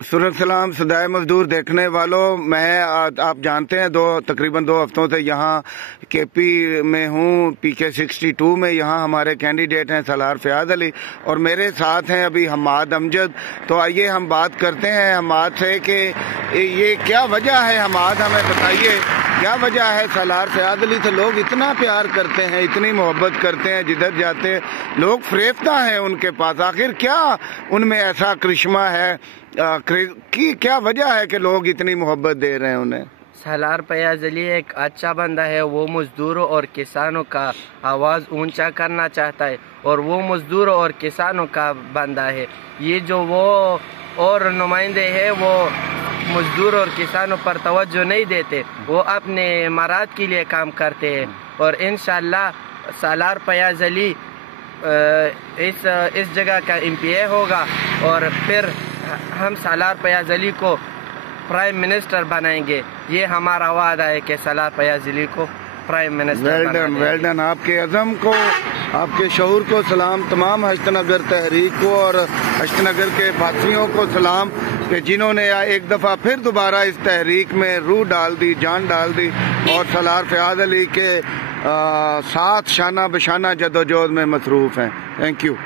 सुरत सलाम सदाए मजदूर देखने वालों, मैं आप जानते हैं तकरीबन 2 हफ्तों से यहाँ केपी में हूँ, PK 62 में। यहाँ हमारे कैंडिडेट हैं सलार फयाज अली और मेरे साथ हैं अभी हमाद अमजद। तो आइए हम बात करते हैं हमाद से कि ये क्या वजह है। हमाद, हमें बताइए क्या वजह है सलार फयाज अली से लोग इतना प्यार करते हैं, इतनी मोहब्बत करते हैं, जिधर जाते हैं लोग फरेफ्ता हैं उनके पास। आखिर क्या उनमें ऐसा करिश्मा है कि क्या वजह है कि लोग इतनी मोहब्बत दे रहे हैं उन्हें? सलार फयाज अली एक अच्छा बंदा है। वो मजदूरों और किसानों का आवाज़ ऊंचा करना चाहता है और वो मजदूरों और किसानों का बंदा है। ये जो वो और नुमाइंदे हैं वो मजदूरों और किसानों पर तवज्जो नहीं देते, वो अपने इमारात के लिए काम करते हैं। और इंशाअल्लाह सलार फयाज अली इस जगह का MPA होगा और फिर हम सलार फयाज अली को प्राइम मिनिस्टर बनाएंगे। ये हमारा वादा है कि सलार फयाज अली को प्राइम मिनिस्टर वेल डन। आपके अज़म को, आपके शऊर को सलाम। तमाम हश्तनगर तहरीक को और हश्तनगर के बासियों को सलाम कि जिन्होंने एक दफ़ा फिर दोबारा इस तहरीक में रूह डाल दी, जान डाल दी और सलार फयाज अली के साथ शाना बशाना जदोजहद में मसरूफ़ हैं। Thank you.